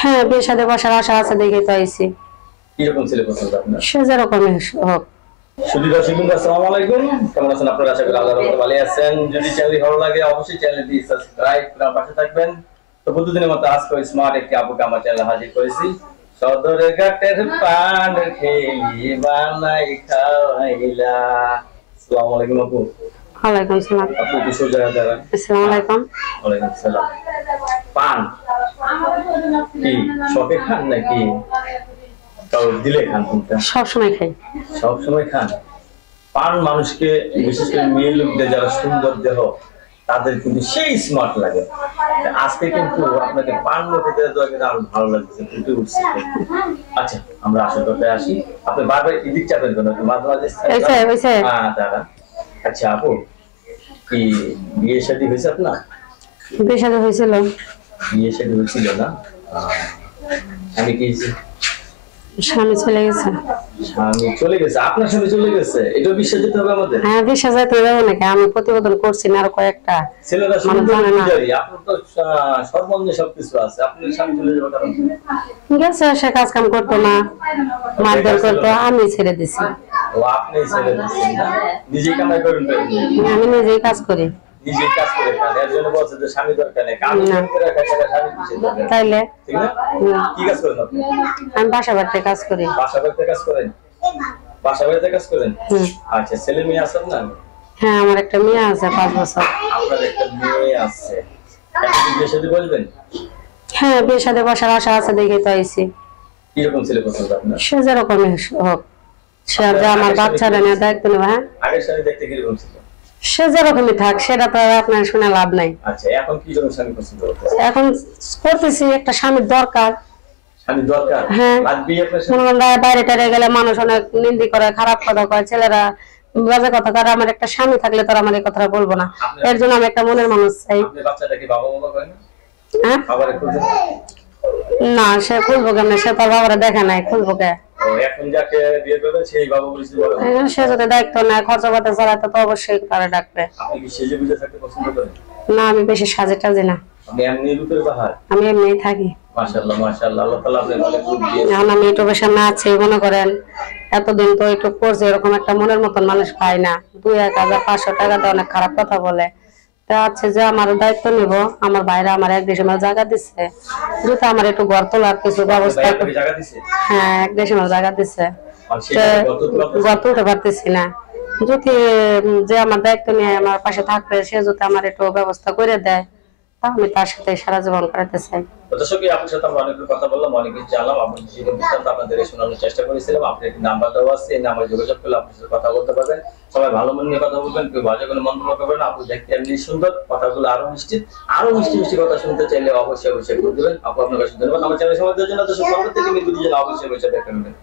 হ্যাঁ, বিয়ের সাথে বসার আশা আছে দেখে তো আইছি। কিরকম ছেলে পছন্দ আপনার? সে যেরকমই হোক। সুধী দর্শক বন্ধু, আসসালামু আলাইকুম। কেমন আছেন আপনারা? আশা করি আল্লাহর রহমতে ভালো আছেন। যদি চ্যানেলটি ভালো লাগে অবশ্যই চ্যানেলটি সাবস্ক্রাইব করে আমার পাশে থাকবেন। তো প্রতিদিনের মতো আজকে স্মার্ট একটি আপুকে আমার চ্যানেলে হাজির করেছি। সদরে ঘাটের পান খেলি বানাই খাওয়াইলা। আসসালামু আলাইকুম আপু। ওয়ালাইকুম সালাম। আপু কি সোজা দাঁড়ান। আসসালামু আলাইকুম। ওয়ালাইকুম সালাম। পান কি শখে খান নাকি দিলে খান? কোনটা? সব সময় খাই। সব সময় খান। পান মানুষকে, বিশেষ করে মেয়ে লোকদের যারা সুন্দর দেহ, তাদের কিন্তু সেই স্মার্ট লাগে। আজকে কিন্তু আপনাকে পান মুখে দেওয়া কিন্তু আরো ভালো লাগছে, ফুটে উঠছে। আচ্ছা, আমরা আসল কথায় আসি। আপনি বারবার এদিক চাপেন কেন? মাঝে মাঝে দাঁড়া। আচ্ছা আপু, কি বিয়ে শাদী হয়েছে আপনার? বিয়ে শাদী হয়েছিল। বিয়ে শাদী হয়েছিল না? আমি কি স্বামী চলে গেছে। স্বামী চলে গেছে? আপনার স্বামী চলে গেছে? এটা বিশ্বাস যেতে হবে আমাদের। হ্যাঁ, বিশ্বাস যেতে হবে নাকি? আমি প্রতিবেদন করছি না আর কয়েকটা। ছেলেরা মানুষ জানে না। আপনার তো সর্বঙ্গে সবকিছু আছে, আপনার স্বামী চলে যাবে কারণ গেছে, সে কাজ কাম করতো না, মারধর করতো, আমি ছেড়ে দিছি। ও আপনি ছেড়ে দিচ্ছেন না? নিজেই কামাই করেন? আমি নিজেই কাজ করি। নিজেই কাজ করে খান, এর জন্য বলছে যে স্বামী দরকার নেই। কাজ করে রাখা ছাড়া স্বামী কিসের দরকার? তাইলে ঠিক না? কি কাজ করেন আপনি? আমি বাসা বাড়িতে কাজ করি। বাসা বাড়িতে কাজ করেন? বাসা বাড়িতে কাজ করেন? আচ্ছা, ছেলে মেয়ে আছে না? হ্যাঁ, আমার একটা মেয়ে আছে 5 বছর। আপনার একটা মেয়ে আছে। বিয়ে শাদী বলবেন? হ্যাঁ, বিয়ের সাথে বসার আশা আছে দেখে তো আইছি। কিরকম ছেলে পছন্দ আপনার? সে যেরকমই হোক, সে যে আমার বাচ্চারা নিয়ে দায়িত্ব নেবে। হ্যাঁ, আগের স্বামী দেখতে কিরকম ছিল? সে যেরকমই থাক, সেটা তো আপনার শুনে লাভ নাই। আচ্ছা, এখন কি রকম স্বামী পছন্দ করতেছে? এখন করতেছি, একটা স্বামীর দরকার। স্বামী দরকার? হ্যাঁ, লাগবে আপনার? মনে করেন বাইরে টাইরে গেলে মানুষ অনেক নিন্দি করে, খারাপ কথা কয়, ছেলেরা বাজে কথা কয়। আমার একটা স্বামী থাকলে তো আমার এই কথাটা বলবো না। এর জন্য আমি একটা মনের মানুষ চাই। আপনি বাচ্চাটাকে বাবা বাবা করেন না? হ্যাঁ, বাবারে খুঁজে না, সে খুলবো কেমন? সে তার বাবারা দেখে নাই, খুলবো কে? এখন যাকে বিয়ে করবে সেই বাবা বলেছে বলে। সে যদি দায়িত্ব নেয়, খরচা পাতে চালাতে, তো অবশ্যই তারা ডাকবে। আপনি কি সেজে বুঝে থাকতে পছন্দ করেন? না, আমি বেশি সাজে টাজে না। আপনি এমনি রূপের বাহার? আমি এমনিই থাকি। মাশাআল্লাহ মাশাআল্লাহ, আল্লাহ তাআলা আপনাকে অনেক রূপ দিয়েছেন। এখন আমি ইউটিউবের সামনে আছি, মনে করেন এতদিন তো ইউটিউব করছি, এরকম একটা মনের মতন মানুষ পাই না। 2-1,500 টাকা দিয়ে অনেক খারাপ কথা বলে। তা আছে যে আমার দায়িত্ব নিব, আমার বাইরে আমার 1 ডিসেম্বর জায়গা দিচ্ছে, যদি আমার একটু ঘর তোলার কিছু ব্যবস্থা। জায়গা দিছে? হ্যাঁ, 1 ডিসেম্বর জায়গা দিচ্ছে, ঘর তুলতে পারতেছি না। যদি যে আমার দায়িত্ব নিয়ে আমার পাশে থাকবে, সে যদি আমার একটু ব্যবস্থা করে দেয়, তাহলে আমি তার সাথে সারা জীবন কাটাতে চাই। দর্শক, আপনার সাথে আমরা অনেক কথা বললাম, অনেক কিছু জানলাম, আপনার জীবন বৃত্তান্ত আপনাদের শোনানোর চেষ্টা করেছিলাম। আপনি একটি নাম্বার দেওয়া আছে, এই নাম্বারে যোগাযোগ করলে আপনার সাথে কথা বলতে পারবেন। সবাই ভালো মন নিয়ে কথা বলবেন, কেউ বাজে কোনো মন্তব্য করবেন না। আপনি দেখতে এমনি সুন্দর, কথাগুলো আরো মিষ্টি, আরো মিষ্টি মিষ্টি কথা শুনতে চাইলে অবশ্যই অবশ্যই করে দেবেন। আপু, আপনার কাছে ধন্যবাদ। আমার চ্যানেল সমাজের জন্য, দর্শক পরবর্তী ভিডিওর জন্য অবশ্যই অবশ্যই দেখা করবেন।